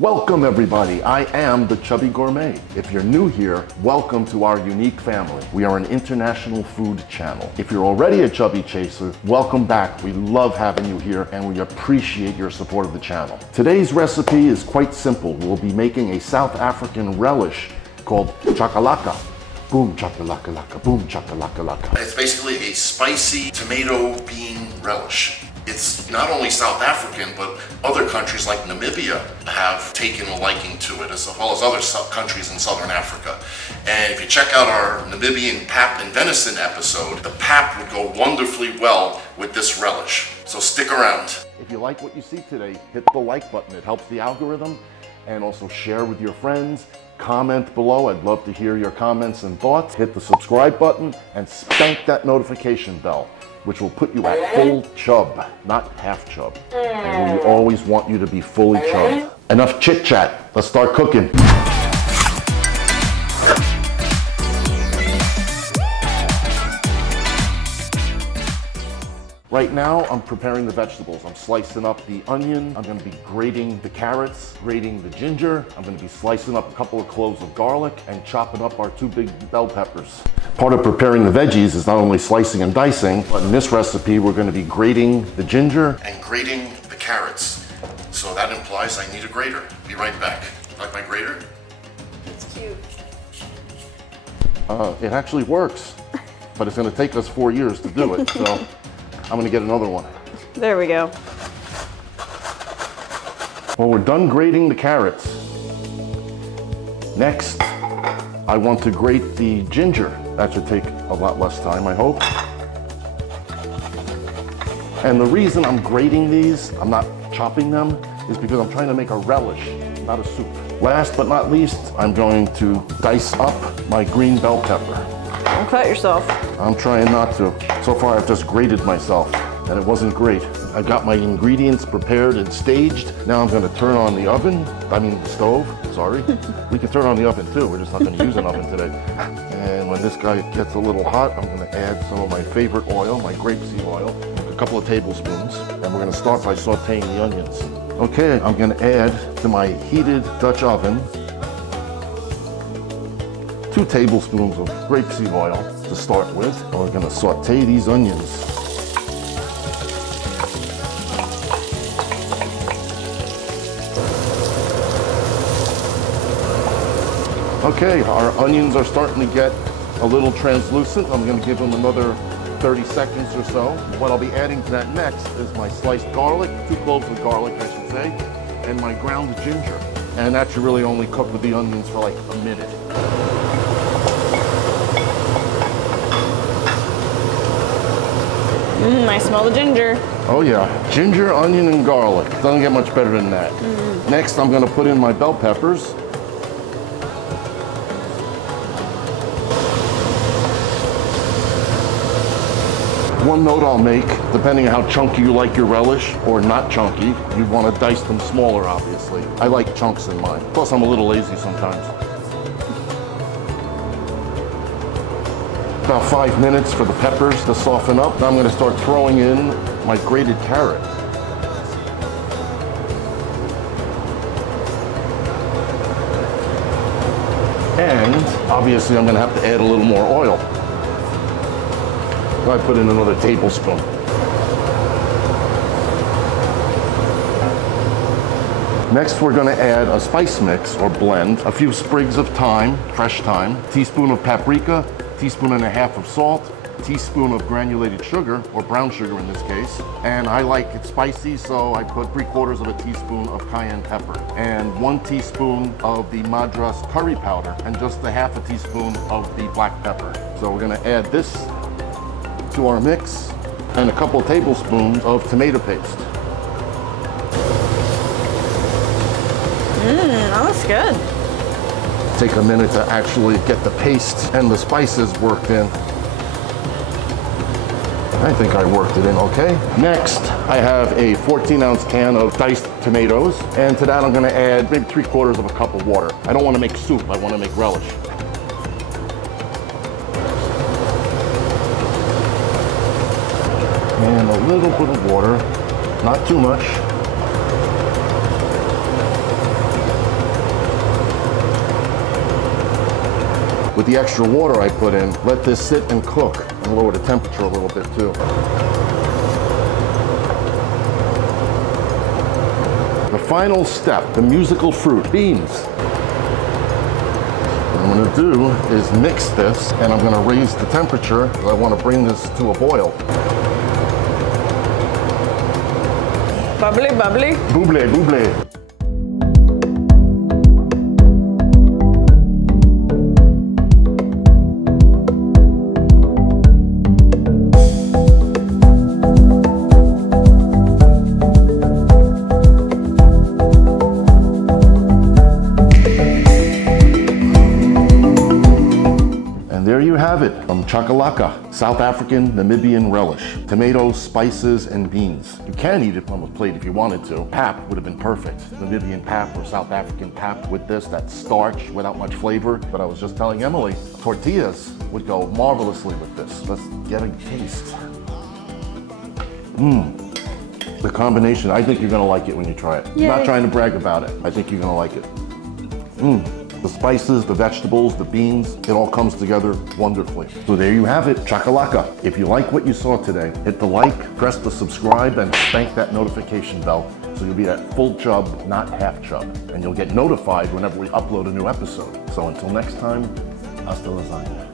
Welcome everybody, I am the Chubby Gourmet. If you're new here, welcome to our unique family. We are an international food channel. If you're already a Chubby Chaser, welcome back. We love having you here and we appreciate your support of the channel. Today's recipe is quite simple. We'll be making a South African relish called chakalaka. Boom chakalaka laka, boom chakalaka laka. It's basically a spicy tomato bean relish. It's not only South African, but other countries like Namibia have taken a liking to it, as well as other countries in Southern Africa. And if you check out our Namibian pap and venison episode, the pap would go wonderfully well with this relish. So stick around. If you like what you see today, hit the like button. It helps the algorithm. And also share with your friends. Comment below. I'd love to hear your comments and thoughts. Hit the subscribe button and spank that notification bell, which will put you at full chub, not half chub. And we always want you to be fully chubbed. Enough chit chat, let's start cooking. Right now, I'm preparing the vegetables. I'm slicing up the onion. I'm gonna be grating the carrots, grating the ginger. I'm gonna be slicing up a couple of cloves of garlic and chopping up our 2 big bell peppers. Part of preparing the veggies is not only slicing and dicing, but in this recipe, we're gonna be grating the ginger and grating the carrots. So that implies I need a grater. Be right back. Like my grater? It's cute. It actually works, but it's gonna take us 4 years to do it, so I'm gonna get another one. There we go. Well, we're done grating the carrots. Next, I want to grate the ginger. That should take a lot less time, I hope. And the reason I'm grating these, I'm not chopping them, is because I'm trying to make a relish, not a soup. Last but not least, I'm going to dice up my green bell pepper. Don't cut yourself. I'm trying not to. So far, I've just grated myself, and it wasn't great. I got my ingredients prepared and staged. Now I'm gonna turn on the oven, the stove, sorry. We can turn on the oven too, we're just not gonna use an oven today. And when this guy gets a little hot, I'm gonna add some of my favorite oil, my grapeseed oil, a couple of tablespoons, and we're gonna start by sauteing the onions. Okay, I'm gonna add to my heated Dutch oven 2 tablespoons of grapeseed oil to start with. And we're gonna saute these onions. Okay, our onions are starting to get a little translucent. I'm gonna give them another 30 seconds or so. What I'll be adding to that next is my sliced garlic, 2 cloves of garlic, I should say, and my ground ginger. And that should really only cook with the onions for like a minute. I smell the ginger. Oh yeah, ginger, onion, and garlic. Doesn't get much better than that. Next, I'm gonna put in my bell peppers. One note I'll make, depending on how chunky you like your relish, or not chunky, you wanna dice them smaller, obviously. I like chunks in mine. Plus, I'm a little lazy sometimes. About 5 minutes for the peppers to soften up. Now I'm going to start throwing in my grated carrot. And obviously I'm going to have to add a little more oil. So I put in another tablespoon. Next, we're going to add a spice mix or blend, a few sprigs of thyme, fresh thyme, teaspoon of paprika, teaspoon and a half of salt, teaspoon of granulated sugar, or brown sugar in this case. And I like it spicy, so I put 3/4 of a teaspoon of cayenne pepper, and 1 teaspoon of the Madras curry powder, and just a half a teaspoon of the black pepper. So we're gonna add this to our mix, and a couple tablespoons of tomato paste. That looks good. Take a minute to actually get the paste and the spices worked in. I think I worked it in okay. Next, I have a 14-ounce can of diced tomatoes, and to that I'm gonna add maybe 3/4 of a cup of water. I don't wanna make soup, I wanna make relish. And a little bit of water, not too much. with the extra water I put in, let this sit and cook and lower the temperature a little bit too. The final step, the musical fruit, beans. What I'm gonna do is mix this, and I'm gonna raise the temperature because I want to bring this to a boil. Bubbly, bubbly. Buble, buble. There you have it, from chakalaka, South African Namibian relish. Tomatoes, spices, and beans. You can eat it on a plate if you wanted to. Pap would have been perfect. Namibian pap or South African pap with this, that starch without much flavor. But I was just telling Emily, tortillas would go marvelously with this. Let's get a taste. The combination, I think you're gonna like it when you try it. I'm not trying to brag about it. I think you're gonna like it. The spices, the vegetables, the beans, it all comes together wonderfully. So there you have it, chakalaka. If you like what you saw today, hit the like, press the subscribe, and spank that notification bell so you'll be at full chub, not half chub. And you'll get notified whenever we upload a new episode. So until next time, hasta lasagna.